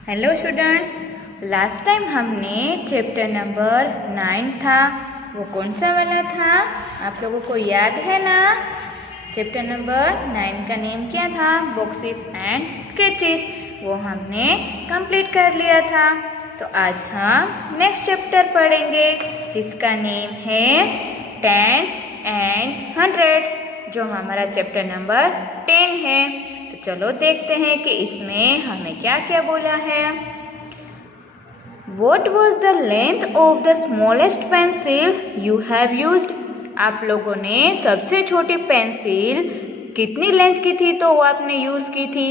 Hello students, last time हमने chapter number 9 था, वो कौन सा वाला था आप लोगों को याद है ना। चैप्टर नंबर 9 का नेम क्या था? Boxes and sketches. वो हमने कंप्लीट कर लिया था। तो आज हम नेक्स्ट चैप्टर पढ़ेंगे जिसका नेम है टेंस एंड हंड्रेड्स, जो हमारा चैप्टर नंबर 10 है। तो चलो देखते हैं कि इसमें हमें क्या क्या बोला है। What was the length of the smallest pencil you have used? आप लोगों ने सबसे छोटी पेंसिल कितनी लेंथ की थी तो वो आपने यूज की थी?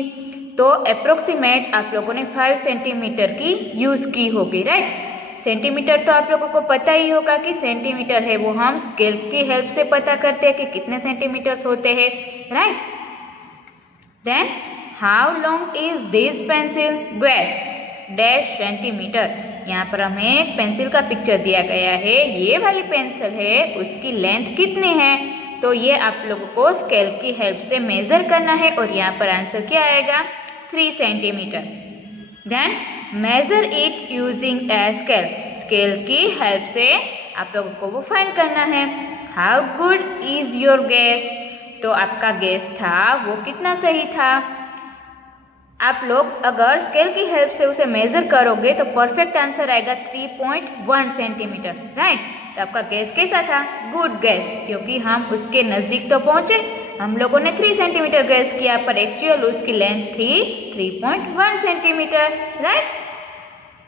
तो अप्रोक्सीमेट आप लोगों ने 5 सेंटीमीटर की यूज की होगी, राइट। सेंटीमीटर तो आप लोगों को पता ही होगा कि सेंटीमीटर है, वो हम स्केल की हेल्प से पता करते हैं कि कितने सेंटीमीटर्स होते हैं, right. Then how long is this pencil? Guess dash centimetre. यहाँ पर हमें एक पेंसिल का पिक्चर दिया गया है, ये वाली पेंसिल है, उसकी लेंथ कितनी है? तो ये आप लोगों को स्केल की हेल्प से मेजर करना है और यहाँ पर आंसर क्या आएगा? 3 centimetre. Then measure it using a scale. Scale की हेल्प से आप लोगों को वो फाइंड करना है। How good is your guess? तो आपका गेस था वो कितना सही था? आप लोग अगर स्केल की हेल्प से उसे मेजर करोगे तो परफेक्ट आंसर आएगा 3.1 सेंटीमीटर, राइट। तो आपका गैस कैसा था? गुड गैस, क्योंकि हम उसके नजदीक तो पहुंचे। हम लोगों ने 3 सेंटीमीटर गैस किया, पर एक्चुअल उसकी लेंथ थी 3.1 centimetre, right.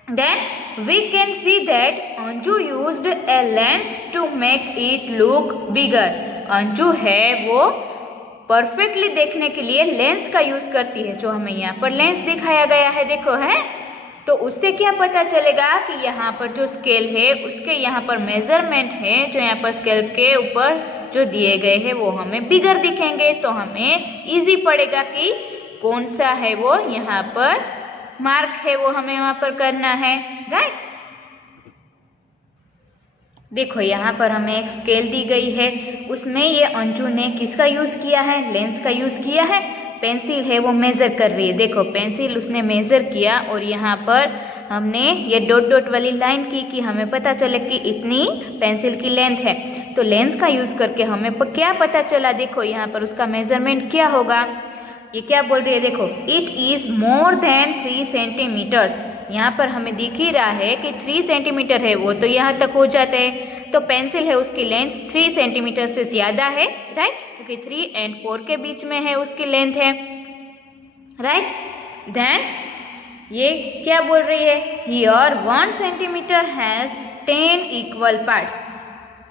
Then we can see that Anju used a lens to make it look bigger. Anju है वो परफेक्टली देखने के लिए लेंस का यूज करती है, जो हमें यहाँ पर लेंस दिखाया गया है, देखो है। तो उससे क्या पता चलेगा कि यहाँ पर जो स्केल है उसके यहाँ पर मेजरमेंट है, जो यहाँ पर स्केल के ऊपर जो दिए गए हैं वो हमें बिगर दिखेंगे, तो हमें इजी पड़ेगा कि कौन सा है वो यहाँ पर मार्क है वो हमें वहां पर करना है, राइट। देखो यहाँ पर हमें एक स्केल दी गई है, उसमें ये अंजू ने किसका यूज किया है? लेंस का यूज किया है। पेंसिल है वो मेजर कर रही है, देखो पेंसिल उसने मेजर किया और यहाँ पर हमने ये डॉट डॉट वाली लाइन की कि हमें पता चले कि इतनी पेंसिल की लेंथ है। तो लेंस का यूज करके हमें क्या पता चला? देखो यहाँ पर उसका मेजरमेंट क्या होगा? ये क्या बोल रही है? देखो it is more than 3 centimetres. यहाँ पर हमें दिख ही रहा है कि 3 सेंटीमीटर है, वो तो यहाँ तक हो जाता है। तो पेंसिल है उसकी लेंथ 3 सेंटीमीटर से ज्यादा है, राइट, क्योंकि 3 और 4 के बीच में है उसकी लेंथ है, राइट। देन ये क्या बोल रही है? Here 1 centimetre has 10 equal parts.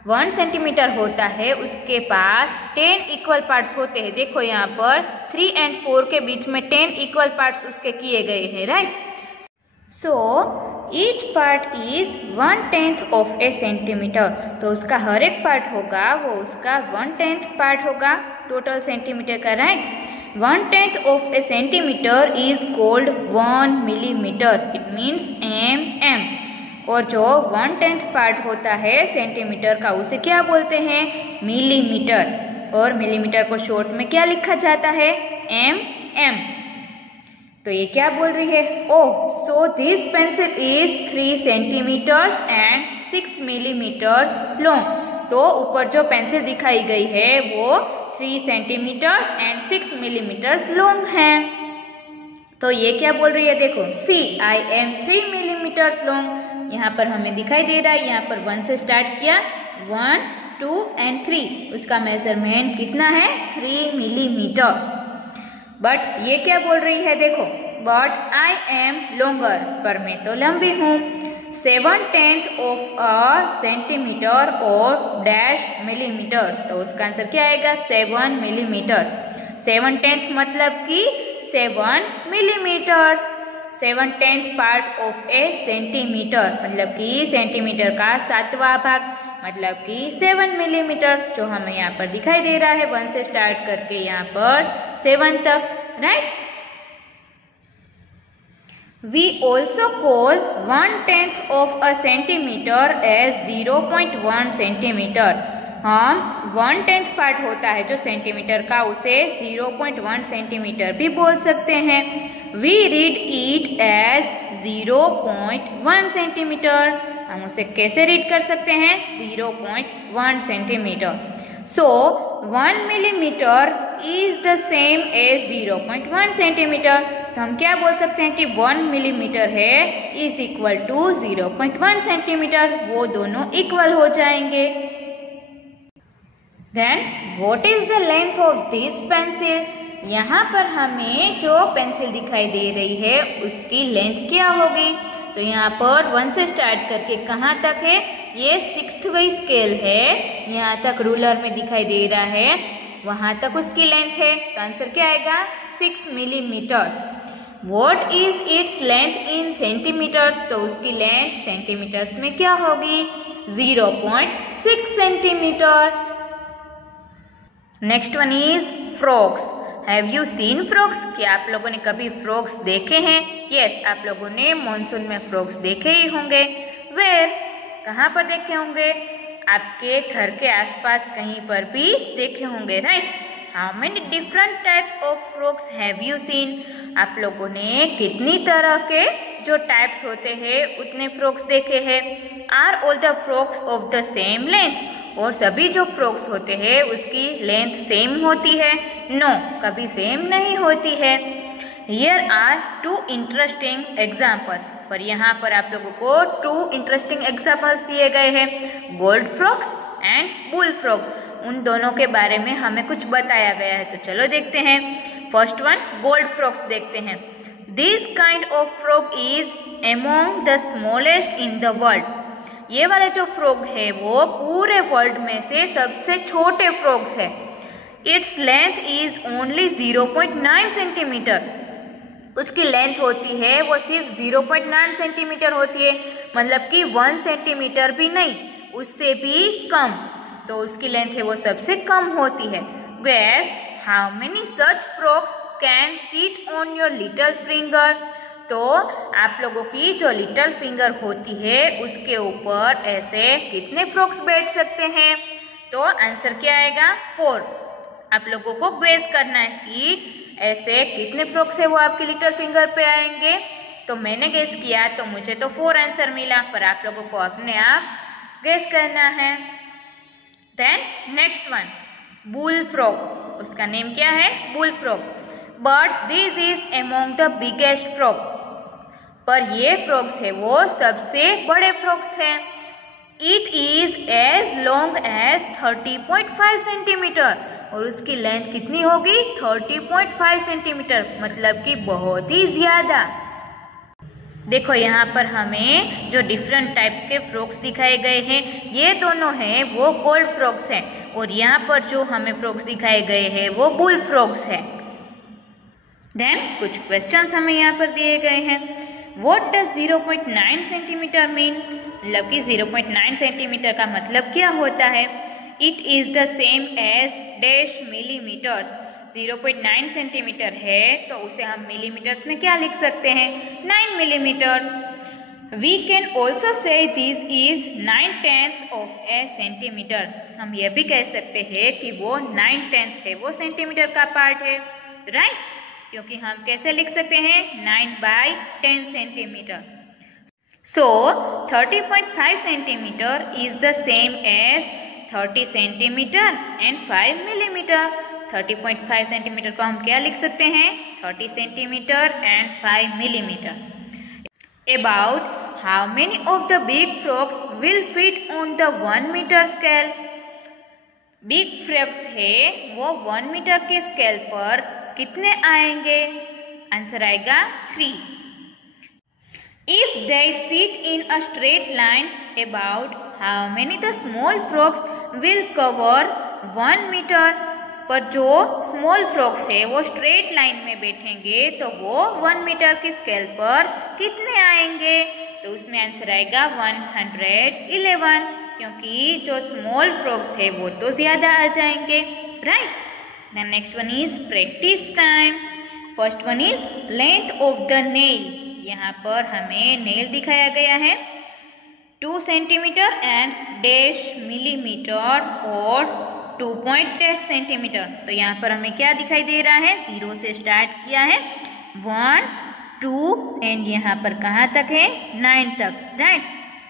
1 centimetre होता है, उसके पास 10 इक्वल पार्ट्स होते हैं। देखो यहाँ पर 3 और 4 के बीच में 10 इक्वल पार्ट्स उसके किए गए हैं, right. So each part is 1/10 of A centimetre. तो उसका हर एक पार्ट होगा वो उसका 1/10 पार्ट होगा टोटल सेंटीमीटर का, right. 1/10 of A centimetre is called 1 millimetre. It means mm। और जो 1/10 पार्ट होता है सेंटीमीटर का उसे क्या बोलते हैं? मिलीमीटर। और मिलीमीटर को शॉर्ट में क्या लिखा जाता है? mm। तो ये क्या बोल रही है? Oh, so this pencil is 3 centimetres and 6 millimetres long. तो ऊपर जो पेंसिल दिखाई गई है वो 3 सेंटीमीटर्स एंड 6 मिलीमीटर्स लॉन्ग है। तो ये क्या बोल रही है? देखो सी आई एम 3 मिलीमीटर्स लॉन्ग। यहाँ पर हमें दिखाई दे रहा है, यहाँ पर 1 से स्टार्ट किया, 1, 2 और 3। उसका मेजरमेंट कितना है? 3 मिलीमीटर्स। बट ये क्या बोल रही है? देखो बट आई एम लॉन्गर, पर मैं तो लंबी हूँ। 7/10 ऑफ अ सेंटीमीटर और डैश मिलीमीटर्स। तो उसका आंसर क्या आएगा? 7 मिलीमीटर्स। 7/10 मतलब कि 7 millimetres. 7/10 part of A centimetre मतलब कि सेंटीमीटर का 7वां भाग, मतलब कि 7 मिलीमीटर, जो हमें यहाँ पर दिखाई दे रहा है 1 से स्टार्ट करके यहाँ पर 7 तक, right. We also call 1/10 of a centimeter as 0.1 centimetre. हम 1/10 पार्ट होता है जो सेंटीमीटर का, उसे 0.1 सेंटीमीटर भी बोल सकते हैं। We read it as 0.1 centimetre. हम उसे कैसे रीड कर सकते हैं? 0.1 centimetre. So 1 millimetre is the same as 0.1 centimetre. तो हम क्या बोल सकते हैं कि 1 मिलीमीटर है इज इक्वल टू 0.1 सेंटीमीटर। वो दोनों इक्वल हो जाएंगे। Then what is the length of this pencil? यहाँ पर हमें जो पेंसिल दिखाई दे रही है उसकी लेंथ क्या होगी? तो यहाँ पर 1 से स्टार्ट करके कहाँ तक है? ये 6th स्केल है, यहाँ तक रूलर में दिखाई दे रहा है, वहाँ तक उसकी लेंथ है। तो आंसर क्या आएगा? 6 millimetres. What is its length in centimetres? तो उसकी लेंथ सेंटीमीटर्स में क्या होगी? 0.6 centimetre. Next one is frogs. Have you seen frogs? क्या आप लोगों ने कभी फ्रॉग्स देखे हैं? यस, आप लोगों ने मॉनसून में फ्रॉग्स देखे ही होंगे। वेयर? कहाँ पर देखे होंगे? आपके घर के आसपास कहीं पर भी देखे होंगे, right? How many different types of frogs have you scene? आप लोगों ने कितनी तरह के जो टाइप्स होते हैं उतने फ्रॉग्स देखे हैं? Are all the frogs of the same length? और सभी जो फ्रॉग्स होते हैं उसकी लेंथ सेम होती है? नो, कभी सेम नहीं होती है। Here are 2 interesting examples. पर यहाँ पर आप लोगों को 2 इंटरेस्टिंग एग्जाम्पल्स दिए गए हैं, gold frogs and bull frog. उन दोनों के बारे में हमें कुछ बताया गया है, तो चलो देखते हैं। फर्स्ट वन, गोल्ड फ्रॉग्स देखते हैं। This kind of frog is among the smallest in the world. ये वाले जो फ्रॉग है वो पूरे वर्ल्ड में से सबसे छोटे फ्रॉग्स है। Its length is only 0.9 centimetre. उसकी लेंथ होती है वो सिर्फ 0.9 सेंटीमीटर होती है, मतलब कि 1 सेंटीमीटर भी नहीं, उससे भी कम। तो उसकी लेंथ है वो सबसे कम होती है। Guess how many such frogs can sit on your little finger? तो आप लोगों की जो लिटिल फिंगर होती है उसके ऊपर ऐसे कितने फ्रॉग्स बैठ सकते हैं? तो आंसर क्या आएगा? 4। आप लोगों को गेस करना है कि ऐसे कितने फ्रॉग्स है वो आपके लिटिल फिंगर पे आएंगे। तो मैंने गेस किया तो मुझे तो 4 आंसर मिला, पर आप लोगों को अपने आप गेस करना है। Then next one, bull frog. उसका नेम क्या है? Bull frog. But this is among the biggest frog. पर ये फ्रॉग्स है वो सबसे बड़े फ्रॉग्स हैं। It is as long as 30.5 centimetre. और उसकी लेंथ कितनी होगी? 30.5 सेंटीमीटर, मतलब कि बहुत ही ज्यादा। देखो यहाँ पर हमें जो डिफरेंट टाइप के फ्रॉग्स दिखाए गए हैं, ये दोनों हैं वो गोल्ड फ्रॉग्स हैं, और यहाँ पर जो हमें फ्रॉग्स दिखाए गए हैं वो बुल फ्रॉग्स हैं। देन कुछ क्वेश्चंस हमें यहाँ पर दिए गए हैं। What does 0.9 centimetre mean? मतलब कि 0.9 सेंटीमीटर का मतलब क्या होता है? It is the same as dash millimeters। 0.9 centimetre है तो उसे हम मिलीमीटर्स में क्या लिख सकते हैं? 9 millimetres. We can also say this is 9/10 of a centimetre. हम यह भी कह सकते हैं कि वो 9/10 है, वो सेंटीमीटर का पार्ट है, राइट? क्योंकि हम कैसे लिख सकते हैं? 9/10 centimetre. So 30.5 centimetre is the same as 30 centimetre and 5 millimetre. 30.5 centimetre को हम क्या लिख सकते हैं? 30 centimetre and 5 millimetre. About how many of the big frogs will fit on the 1 metre scale? Big frogs है वो 1 मीटर के स्केल पर कितने आएंगे? आंसर आएगा 3। If they sit in a straight line, about how many the small frogs will cover 1 meter? पर जो small frogs है वो स्ट्रेट लाइन में बैठेंगे तो वो 1 मीटर की स्केल पर कितने आएंगे? तो उसमें आंसर आएगा 111, क्योंकि जो स्मॉल फ्रॉग्स है वो तो ज्यादा आ जाएंगे, right? The next one is practice time. First one is length of the nail. यहाँ पर हमें नेल दिखाया गया है। 2 सेंटीमीटर एंड डैश मिलीमीटर और 2.10 सेंटीमीटर। तो यहाँ पर हमें क्या दिखाई दे रहा है, 0 से स्टार्ट किया है, 1 2 एंड यहाँ पर कहाँ तक है, 9 तक, राइट।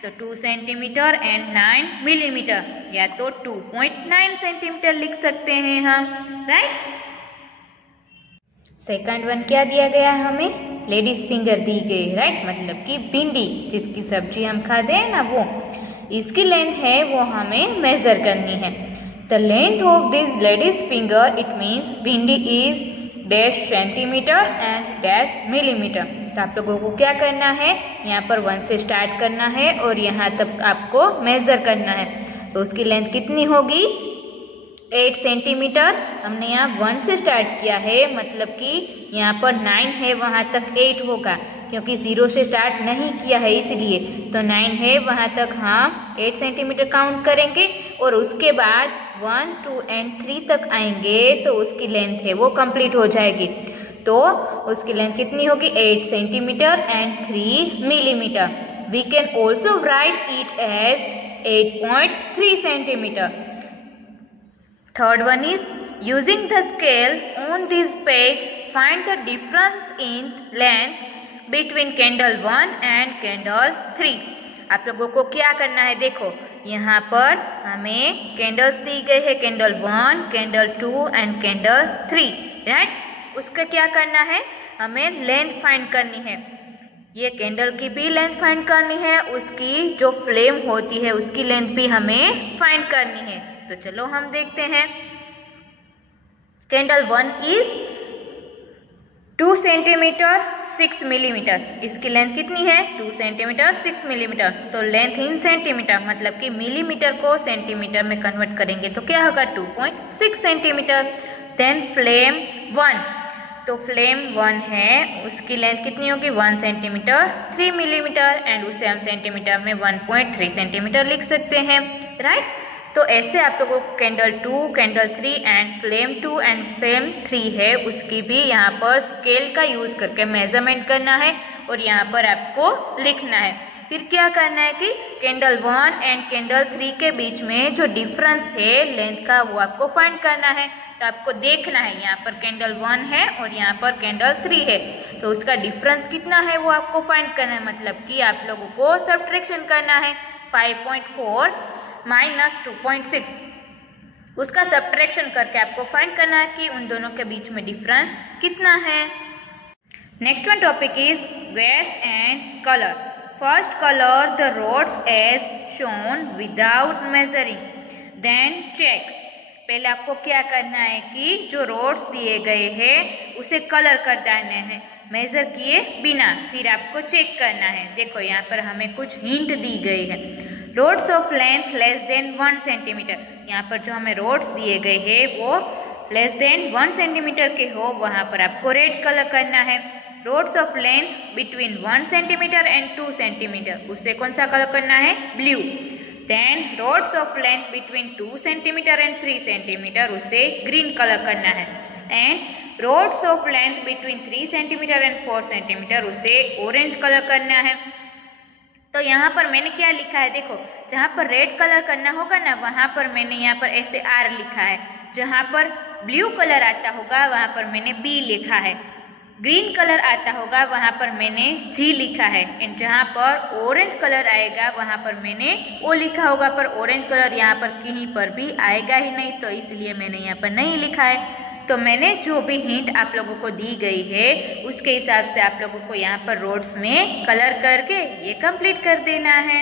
तो 2 सेंटीमीटर एंड 9 मिलीमीटर, या तो 2.9 सेंटीमीटर लिख सकते हैं हम, राइट। सेकंड वन क्या दिया गया है हमें, लेडीज फिंगर दी गई, राइट, मतलब कि भिंडी जिसकी सब्जी हम खाते हैं ना, वो इसकी लेंथ है वो हमें मेजर करनी है। The length of this ladies finger, it means भिंडी is dash centimetre and dash millimetre. तो आप लोगों को क्या करना है, यहाँ पर 1 से स्टार्ट करना है और यहाँ तक आपको मेजर करना है। तो उसकी लेंथ कितनी होगी, 8 सेंटीमीटर। हमने यहाँ 1 से स्टार्ट किया है, मतलब कि यहाँ पर 9 है, वहाँ तक 8 होगा, क्योंकि 0 से स्टार्ट नहीं किया है इसलिए। तो 9 है, वहाँ तक हम 8 सेंटीमीटर काउंट करेंगे और उसके बाद 1 2 एंड 3 तक आएंगे तो उसकी लेंथ है वो कंप्लीट हो जाएगी। तो उसकी लेंथ कितनी होगी, 8 centimetre and 3 millimetre. We can also write it as 8.3 centimetre. Third one is using the scale on this page, find the difference in length between candle 1 and candle 3। आप लोगों को क्या करना है, देखो यहाँ पर हमें कैंडल्स दी गई है, candle 1, candle 2 and candle 3, right. उसका क्या करना है, हमें लेंथ फाइंड करनी है। ये कैंडल की भी लेंथ फाइंड करनी है, उसकी जो फ्लेम होती है उसकी लेंथ भी हमें फाइंड करनी है। तो चलो हम देखते हैं। Candle 1 is 2 centimetre 6 millimetre. इसकी लेंथ कितनी है, 2 सेंटीमीटर 6 मिलीमीटर। तो लेंथ इन सेंटीमीटर, मतलब कि मिलीमीटर को सेंटीमीटर में कन्वर्ट करेंगे तो क्या होगा, 2.6 सेंटीमीटर। देन फ्लेम 1, तो फ्लेम 1 है, उसकी लेंथ कितनी होगी, 1 सेंटीमीटर 3 मिलीमीटर एंड उसे हम सेंटीमीटर में 1.3 सेंटीमीटर लिख सकते हैं, राइट। तो ऐसे आप लोगों को candle 2, candle 3 and flame 2 and flame 3 है, उसकी भी यहाँ पर स्केल का यूज करके मेजरमेंट करना है और यहाँ पर आपको लिखना है। फिर क्या करना है कि कैंडल 1 एंड कैंडल 3 के बीच में जो डिफरेंस है लेंथ का वो आपको फाइंड करना है। तो आपको देखना है, यहाँ पर कैंडल 1 है और यहाँ पर कैंडल 3 है, तो उसका डिफरेंस कितना है वो आपको फाइंड करना है, मतलब कि आप लोगों को सब्ट्रैक्शन करना है। 5.4 माइनस 2.6, उसका सब्ट्रैक्शन करके आपको फाइंड करना है कि उन दोनों के बीच में डिफरेंस कितना है। Next one topic is guess and colour. First colour the rods as shown without measuring, then check. पहले आपको क्या करना है कि जो रोड्स दिए गए हैं उसे कलर कर देने हैं मेजर किए बिना, फिर आपको चेक करना है। देखो यहाँ पर हमें कुछ हिंट दी गई है। Rods of length less than 1 centimetre, यहाँ पर जो हमें रोड्स दिए गए हैं वो लेस देन 1 सेंटीमीटर के हो, वहाँ पर आपको रेड कलर करना है। Rods of length between 1 centimetre and 2 centimetre, उससे कौन सा कलर करना है, blue. Then rods of length between 2 centimetre and 3 centimetre, उसे ग्रीन कलर करना है। And rods of length between 3 centimetre and 4 centimetre, उसे ऑरेंज कलर करना है। तो यहाँ पर मैंने क्या लिखा है, देखो जहाँ पर रेड कलर करना होगा ना, वहाँ पर मैंने यहाँ पर ऐसे आर लिखा है। जहाँ पर ब्लू कलर आता होगा वहाँ पर मैंने बी लिखा है। ग्रीन कलर आता होगा वहाँ पर मैंने जी लिखा है। एंड जहाँ पर ऑरेंज कलर आएगा वहाँ पर मैंने ओ लिखा होगा, पर ऑरेंज कलर यहाँ पर कहीं पर भी आएगा ही नहीं, तो इसलिए मैंने यहाँ पर नहीं लिखा है। तो मैंने जो भी हिंट आप लोगों को दी गई है उसके हिसाब से आप लोगों को यहाँ पर रोड्स में कलर करके ये कंप्लीट कर देना है।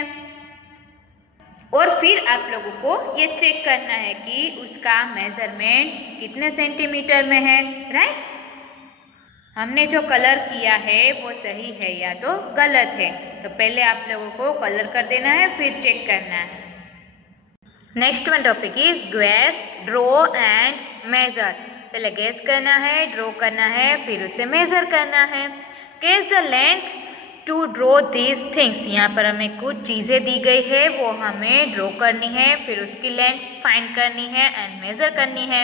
और फिर आप लोगों को ये चेक करना है कि उसका मेजरमेंट कितने सेंटीमीटर में है, राइट। हमने जो कलर किया है वो सही है या तो गलत है, तो पहले आप लोगों को कलर कर देना है फिर चेक करना है। Next one topic is guess, draw and measure. पहले गैस करना है, ड्रॉ करना है, फिर उसे मेजर करना है। Guess the length to draw these things, यहाँ पर हमें कुछ चीज़ें दी गई है वो हमें ड्रॉ करनी है, फिर उसकी लेंथ फाइंड करनी है एंड मेजर करनी है।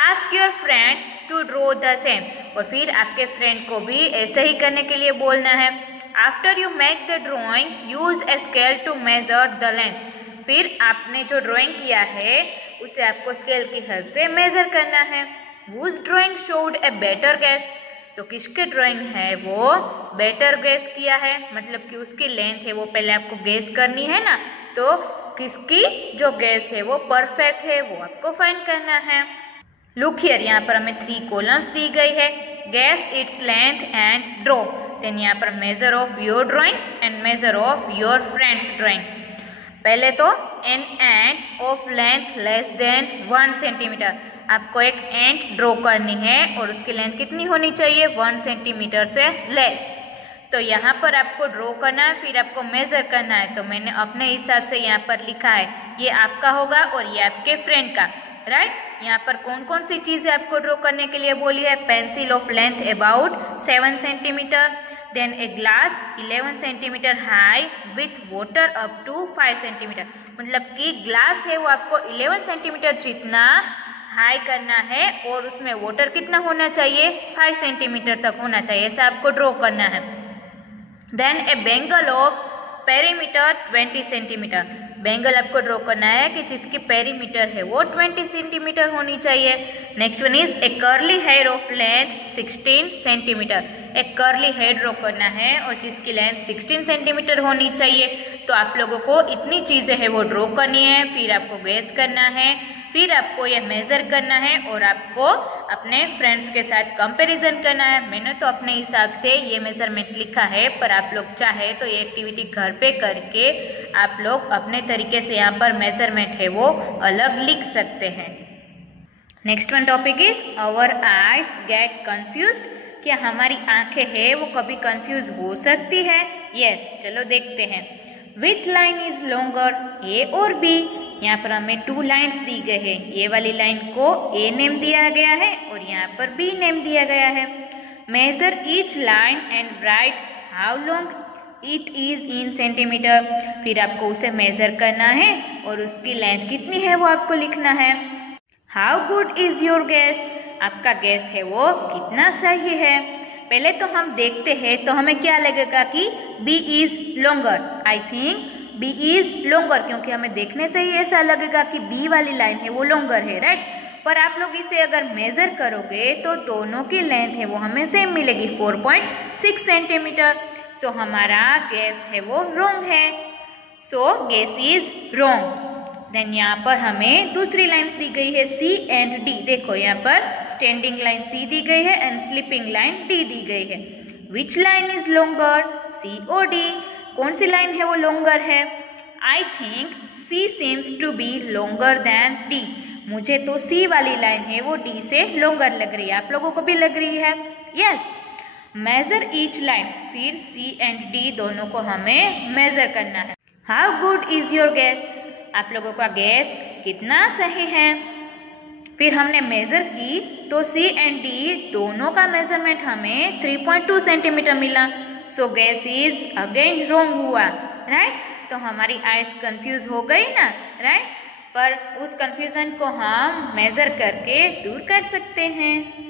Ask your friend to draw the same, और फिर आपके फ्रेंड को भी ऐसे ही करने के लिए बोलना है। After you make the drawing use a scale to measure the length. फिर आपने जो ड्राइंग किया है उसे आपको स्केल की हेल्प से मेजर करना है। whose drawing showed a better guess, तो किसके ड्राइंग है वो बेटर गेस किया है, मतलब कि उसकी लेंथ है वो पहले आपको गेस करनी है ना, तो किसकी जो गेस है वो परफेक्ट है वो आपको फाइंड करना है। लुक हियर, यहाँ पर हमें 3 कॉलम्स दी गई है, guess its length and draw. Then यहाँ पर measure of your drawing and measure of your friend's drawing. पहले तो an ant of length less than 1 centimetre, आपको एक एंट ड्रॉ करनी है और उसकी लेंथ कितनी होनी चाहिए 1 सेंटीमीटर से लेस। तो यहाँ पर आपको ड्रॉ करना है, फिर आपको मेजर करना है। तो मैंने अपने हिसाब से यहाँ पर लिखा है, ये आपका होगा और ये आपके फ्रेंड का, राइट। यहाँ पर कौन कौन सी चीजें आपको ड्रॉ करने के लिए बोली है, pencil of length about 7 centimetre, then a glass 11 centimetre high with water up to 5 centimetre, मतलब कि ग्लास है वो आपको 11 सेंटीमीटर जितना हाई करना है और उसमें वाटर कितना होना चाहिए 5 सेंटीमीटर तक होना चाहिए, ऐसा आपको ड्रॉ करना है। Then a bangle of perimeter 20 centimetre, bangle आपको ड्रॉ करना है कि जिसकी पेरीमीटर है वो 20 सेंटीमीटर होनी चाहिए। Next one is a curly hair of length 16 centimetre, एक कर्ली हेयर ड्रॉ करना है और जिसकी लेंथ 16 सेंटीमीटर होनी चाहिए। तो आप लोगों को इतनी चीजें है वो ड्रॉ करनी है, फिर आपको गेस करना है, फिर आपको यह मेजर करना है और आपको अपने फ्रेंड्स के साथ कंपैरिजन करना है। मैंने तो अपने हिसाब से ये मेजरमेंट लिखा है, पर आप लोग चाहे तो ये एक्टिविटी घर पे करके आप लोग अपने तरीके से यहाँ पर मेजरमेंट है वो अलग लिख सकते हैं। Next one topic is our eyes get confused, क्या हमारी आंखें हैं वो कभी कंफ्यूज हो सकती है? यस, चलो देखते हैं। विच लाइन इज लॉन्गर, ए और बी? यहाँ पर हमें 2 लाइन्स दी गई है, ये वाली लाइन को ए नेम दिया गया है और यहाँ पर बी नेम दिया गया है। Measure each line and write how long it is in centimetre, फिर आपको उसे मेजर करना है और उसकी लेंथ कितनी है वो आपको लिखना है। How good is your guess, आपका गेस है वो कितना सही है। पहले तो हम देखते हैं तो हमें क्या लगेगा कि B is longer, I think B is longer, क्योंकि हमें देखने से ही ऐसा लगेगा कि बी वाली लाइन है वो लॉन्गर है, राइट। पर आप लोग इसे अगर मेजर करोगे तो दोनों की लेंथ है वो हमें सेम मिलेगी 4.6 सेंटीमीटर। सो हमारा गेस है वो रॉन्ग है, so guess is wrong. Then यहाँ पर हमें दूसरी लाइन्स दी गई है सी एंड डी, देखो यहाँ पर स्टैंडिंग लाइन सी दी गई है एंड स्लीपिंग लाइन डी दी गई है। Which line is longer, C और डी? कौन सी लाइन है वो लॉन्गर है? I think C seems to be longer than D, मुझे तो सी वाली लाइन है वो डी से लॉन्गर लग रही है, आप लोगों को भी लग रही है? यस। मेजर ईच लाइन, फिर सी एंड डी दोनों को हमें मेजर करना है। How good is your guess, आप लोगों का गेस कितना सही है? फिर हमने मेजर की तो सी एंड डी दोनों का मेजरमेंट हमें 3.2 सेंटीमीटर मिला, so guess is again wrong हुआ, राइट। तो हमारी आइज कंफ्यूज हो गई ना, राइट। पर उस कंफ्यूजन को हम मेजर करके दूर कर सकते हैं।